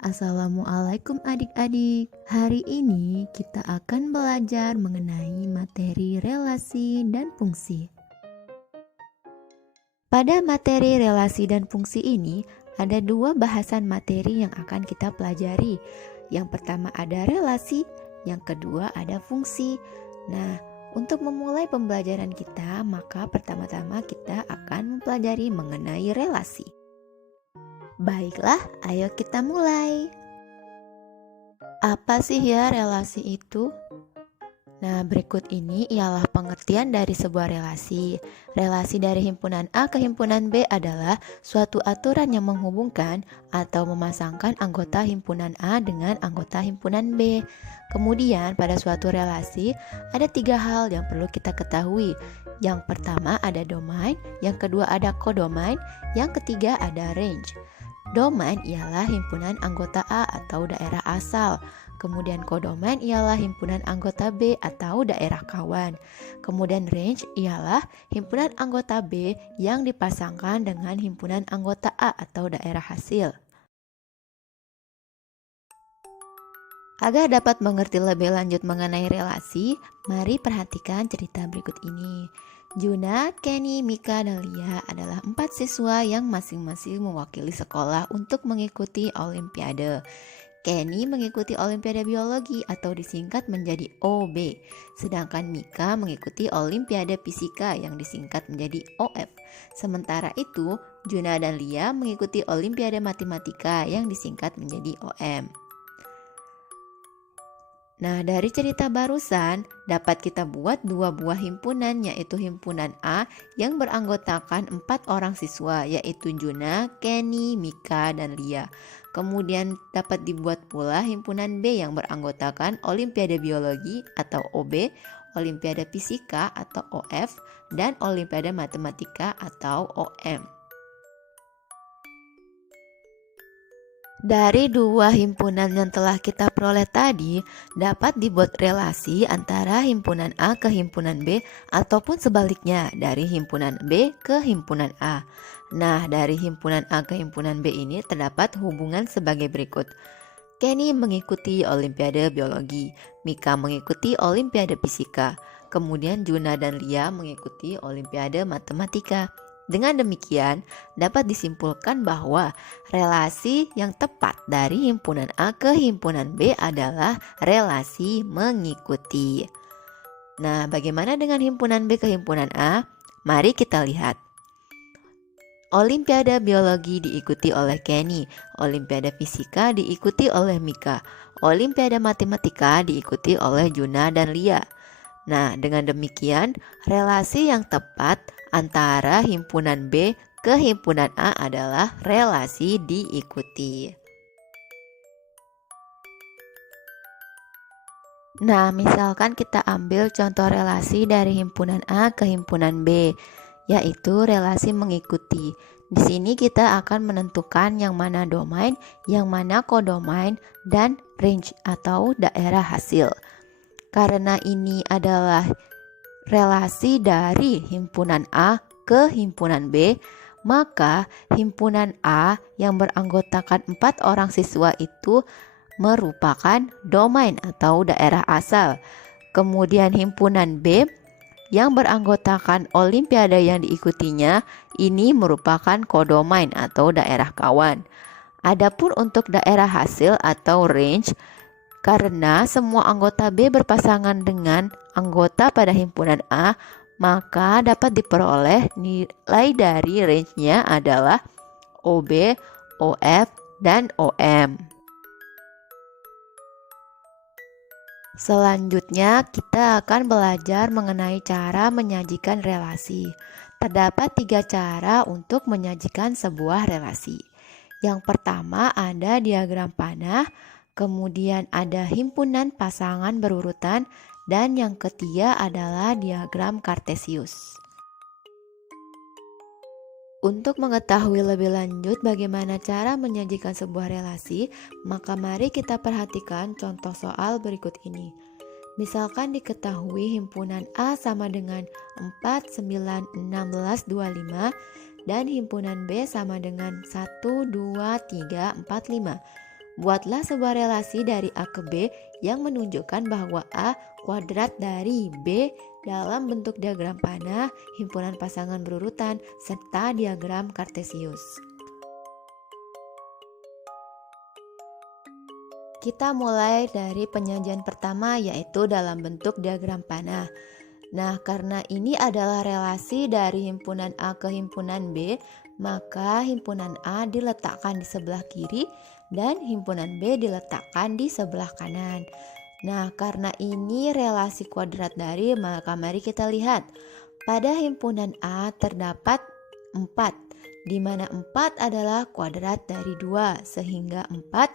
Assalamualaikum adik-adik. Hari ini kita akan belajar mengenai materi relasi dan fungsi. Pada materi relasi dan fungsi ini, ada dua bahasan materi yang akan kita pelajari. Yang pertama ada relasi, yang kedua ada fungsi. Nah, untuk memulai pembelajaran kita, maka pertama-tama kita akan mempelajari mengenai relasi. Baiklah, ayo kita mulai. Apa sih ya relasi itu? Nah, berikut ini ialah pengertian dari sebuah relasi. Relasi dari himpunan A ke himpunan B adalah suatu aturan yang menghubungkan atau memasangkan anggota himpunan A dengan anggota himpunan B. Kemudian, pada suatu relasi, ada tiga hal yang perlu kita ketahui. Yang pertama ada domain, yang kedua ada kodomain, yang ketiga ada range. Domain ialah himpunan anggota A atau daerah asal. Kemudian kodomain ialah himpunan anggota B atau daerah kawan. Kemudian range ialah himpunan anggota B yang dipasangkan dengan himpunan anggota A atau daerah hasil. Agar dapat mengerti lebih lanjut mengenai relasi, mari perhatikan cerita berikut ini. Juna, Kenny, Mika, dan Lia adalah 4 siswa yang masing-masing mewakili sekolah untuk mengikuti Olimpiade. Kenny mengikuti Olimpiade Biologi atau disingkat menjadi OB, sedangkan Mika mengikuti Olimpiade Fisika yang disingkat menjadi OF. Sementara itu, Juna dan Lia mengikuti Olimpiade Matematika yang disingkat menjadi OM. Nah, dari cerita barusan dapat kita buat dua buah himpunan, yaitu himpunan A yang beranggotakan 4 orang siswa, yaitu Juna, Kenny, Mika, dan Lia. Kemudian dapat dibuat pula himpunan B yang beranggotakan Olimpiade Biologi atau OB, Olimpiade Fisika atau OF, dan Olimpiade Matematika atau OM. Dari dua himpunan yang telah kita peroleh tadi, dapat dibuat relasi antara himpunan A ke himpunan B ataupun sebaliknya dari himpunan B ke himpunan A. Nah, dari himpunan A ke himpunan B ini terdapat hubungan sebagai berikut. Kenny mengikuti Olimpiade Biologi, Mika mengikuti Olimpiade Fisika, kemudian Juna dan Lia mengikuti Olimpiade Matematika. Dengan demikian, dapat disimpulkan bahwa relasi yang tepat dari himpunan A ke himpunan B adalah relasi mengikuti. Nah, bagaimana dengan himpunan B ke himpunan A? Mari kita lihat. Olimpiade Biologi diikuti oleh Kenny, Olimpiade Fisika diikuti oleh Mika, Olimpiade Matematika diikuti oleh Juna dan Lia. Nah, dengan demikian, relasi yang tepat antara himpunan B ke himpunan A adalah relasi diikuti. Nah, misalkan kita ambil contoh relasi dari himpunan A ke himpunan B, yaitu relasi mengikuti. Di sini kita akan menentukan yang mana domain, yang mana kodomain, dan range atau daerah hasil. Karena ini adalah relasi dari himpunan A ke himpunan B, maka himpunan A yang beranggotakan 4 orang siswa itu merupakan domain atau daerah asal. Kemudian himpunan B yang beranggotakan olimpiade yang diikutinya ini merupakan kodomain atau daerah kawan. Adapun untuk daerah hasil atau range, karena semua anggota B berpasangan dengan anggota pada himpunan A, maka dapat diperoleh nilai dari range-nya adalah OB, OF, dan OM. Selanjutnya, kita akan belajar mengenai cara menyajikan relasi. Terdapat 3 cara untuk menyajikan sebuah relasi. Yang pertama ada diagram panah, kemudian ada himpunan pasangan berurutan, dan yang ketiga adalah diagram kartesius. Untuk mengetahui lebih lanjut bagaimana cara menyajikan sebuah relasi, maka mari kita perhatikan contoh soal berikut ini. Misalkan diketahui himpunan A sama dengan 4, 9, 16, 25 dan himpunan B sama dengan 1, 2, 3, 4, 5. Buatlah sebuah relasi dari A ke B yang menunjukkan bahwa A kuadrat dari B dalam bentuk diagram panah, himpunan pasangan berurutan, serta diagram kartesius. Kita mulai dari penyajian pertama, yaitu dalam bentuk diagram panah. Nah, karena ini adalah relasi dari himpunan A ke himpunan B, maka himpunan A diletakkan di sebelah kiri dan himpunan B diletakkan di sebelah kanan. Nah, karena ini relasi kuadrat dari, maka mari kita lihat. Pada himpunan A terdapat 4, di mana 4 adalah kuadrat dari 2, sehingga 4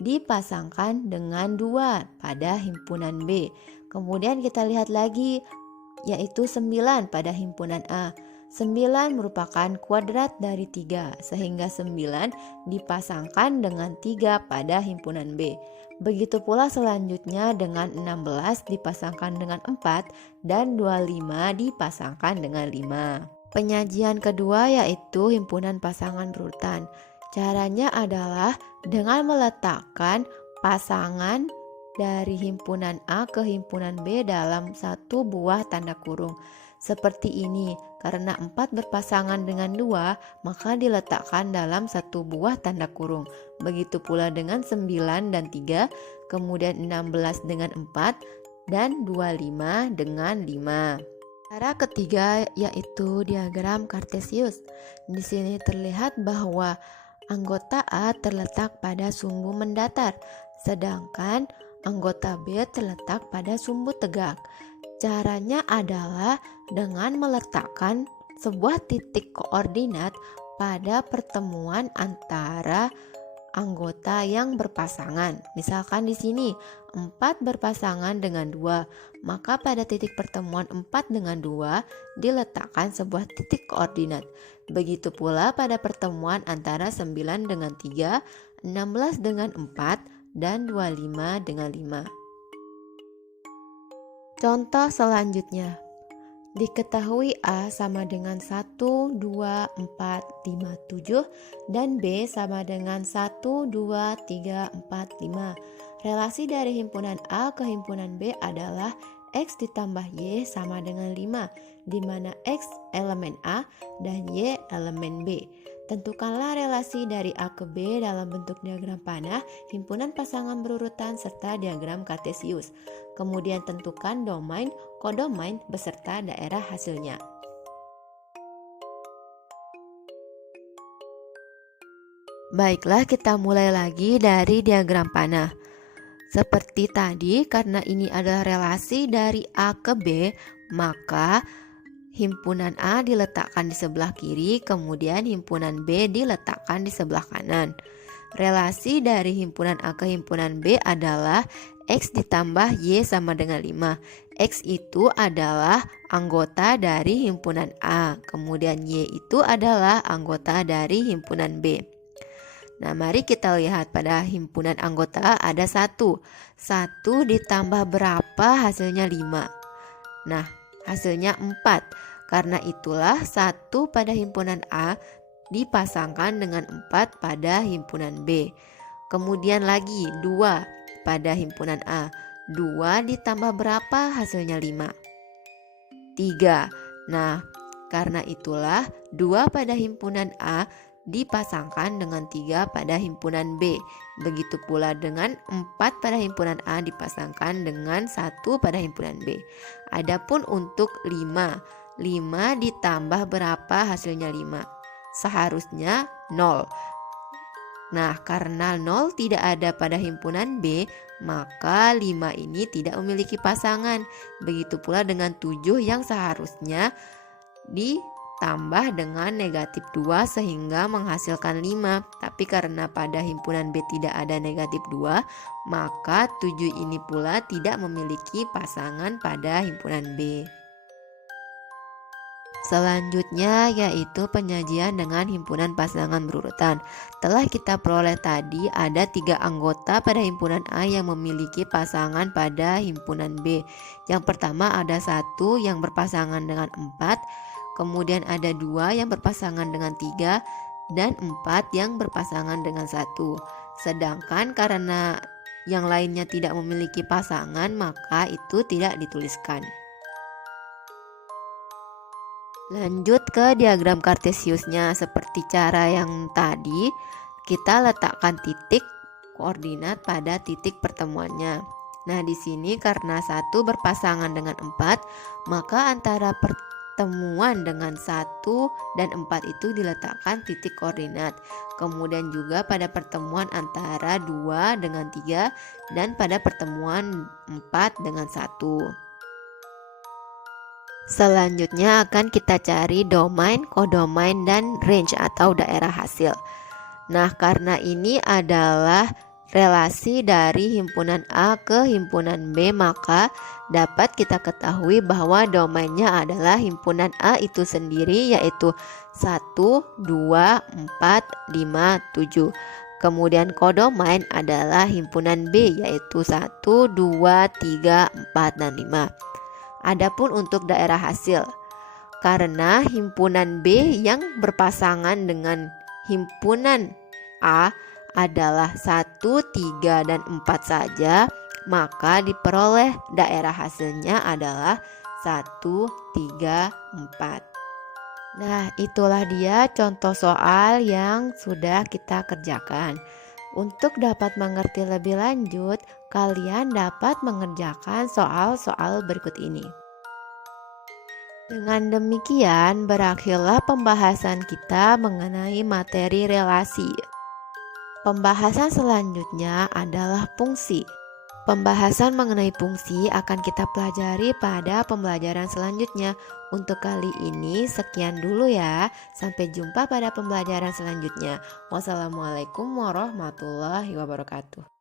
dipasangkan dengan 2 pada himpunan B. Kemudian kita lihat lagi, yaitu 9 pada himpunan A. 9 merupakan kuadrat dari 3, sehingga 9 dipasangkan dengan 3 pada himpunan B. Begitu pula selanjutnya dengan 16 dipasangkan dengan 4 dan 25 dipasangkan dengan 5. Penyajian kedua yaitu himpunan pasangan berurutan. Caranya adalah dengan meletakkan pasangan dari himpunan A ke himpunan B dalam satu buah tanda kurung. Seperti ini, karena 4 berpasangan dengan 2, maka diletakkan dalam satu buah tanda kurung. Begitu pula dengan 9 dan 3, kemudian 16 dengan 4, dan 25 dengan 5. Cara ketiga yaitu diagram kartesius. Di sini terlihat bahwa anggota A terletak pada sumbu mendatar, sedangkan anggota B terletak pada sumbu tegak. Caranya adalah dengan meletakkan sebuah titik koordinat pada pertemuan antara anggota yang berpasangan. Misalkan di sini 4 berpasangan dengan 2, maka pada titik pertemuan 4 dengan 2 diletakkan sebuah titik koordinat. Begitu pula pada pertemuan antara 9 dengan 3, 16 dengan 4, dan 25 dengan 5. Contoh selanjutnya. Diketahui A sama dengan 1, 2, 4, 5, 7 dan B sama dengan 1, 2, 3, 4, 5. Relasi dari himpunan A ke himpunan B adalah X ditambah Y sama dengan 5, di mana X elemen A dan Y elemen B. Tentukanlah relasi dari A ke B dalam bentuk diagram panah, himpunan pasangan berurutan, serta diagram kartesius. Kemudian tentukan domain, kodomain, beserta daerah hasilnya. Baiklah, kita mulai lagi dari diagram panah. Seperti tadi, karena ini adalah relasi dari A ke B, maka himpunan A diletakkan di sebelah kiri, kemudian himpunan B diletakkan di sebelah kanan. Relasi dari himpunan A ke himpunan B adalah X ditambah Y sama dengan 5. X itu adalah anggota dari himpunan A, kemudian Y itu adalah anggota dari himpunan B. Nah, mari kita lihat pada himpunan anggota ada 1. 1 ditambah berapa hasilnya 5. Nah, hasilnya 4. Karena itulah 1 pada himpunan A dipasangkan dengan 4 pada himpunan B. Kemudian lagi 2 pada himpunan A. 2 ditambah berapa hasilnya 5? 3. Nah, karena itulah 2 pada himpunan A dipasangkan dengan 3 pada himpunan B. Begitu pula dengan 4 pada himpunan A dipasangkan dengan 1 pada himpunan B. Adapun untuk 5 ditambah berapa hasilnya 5? Seharusnya 0. Nah, karena 0 tidak ada pada himpunan B, maka 5 ini tidak memiliki pasangan. Begitu pula dengan 7 yang seharusnya ditambah dengan negatif 2 sehingga menghasilkan 5. Tapi karena pada himpunan B tidak ada negatif 2, maka 7 ini pula tidak memiliki pasangan pada himpunan B. Selanjutnya yaitu penyajian dengan himpunan pasangan berurutan. Telah kita peroleh tadi ada 3 anggota pada himpunan A yang memiliki pasangan pada himpunan B. Yang pertama ada 1 yang berpasangan dengan 4, kemudian ada 2 yang berpasangan dengan 3, dan 4 yang berpasangan dengan 1. Sedangkan karena yang lainnya tidak memiliki pasangan, maka itu tidak dituliskan. Lanjut ke diagram kartesiusnya. Seperti cara yang tadi, kita letakkan titik koordinat pada titik pertemuannya. Nah, di sini karena 1 berpasangan dengan 4, maka antara pertemuan dengan 1 dan 4 itu diletakkan titik koordinat. Kemudian juga pada pertemuan antara 2 dengan 3 dan pada pertemuan 4 dengan 1. Selanjutnya akan kita cari domain, kodomain, dan range atau daerah hasil. Nah, karena ini adalah relasi dari himpunan A ke himpunan B, maka dapat kita ketahui bahwa domainnya adalah himpunan A itu sendiri, yaitu 1, 2, 4, 5, 7. Kemudian kodomain adalah himpunan B, yaitu 1, 2, 3, 4, dan 5. Adapun untuk daerah hasil, karena himpunan B yang berpasangan dengan himpunan A adalah 1, 3, dan 4 saja, maka diperoleh daerah hasilnya adalah 1, 3, 4. Nah, itulah dia contoh soal yang sudah kita kerjakan. Untuk dapat mengerti lebih lanjut, kalian dapat mengerjakan soal-soal berikut ini. Dengan demikian, berakhirlah pembahasan kita mengenai materi relasi. Pembahasan selanjutnya adalah fungsi. Pembahasan mengenai fungsi akan kita pelajari pada pembelajaran selanjutnya. Untuk kali ini sekian dulu ya. Sampai jumpa pada pembelajaran selanjutnya. Wassalamualaikum warahmatullahi wabarakatuh.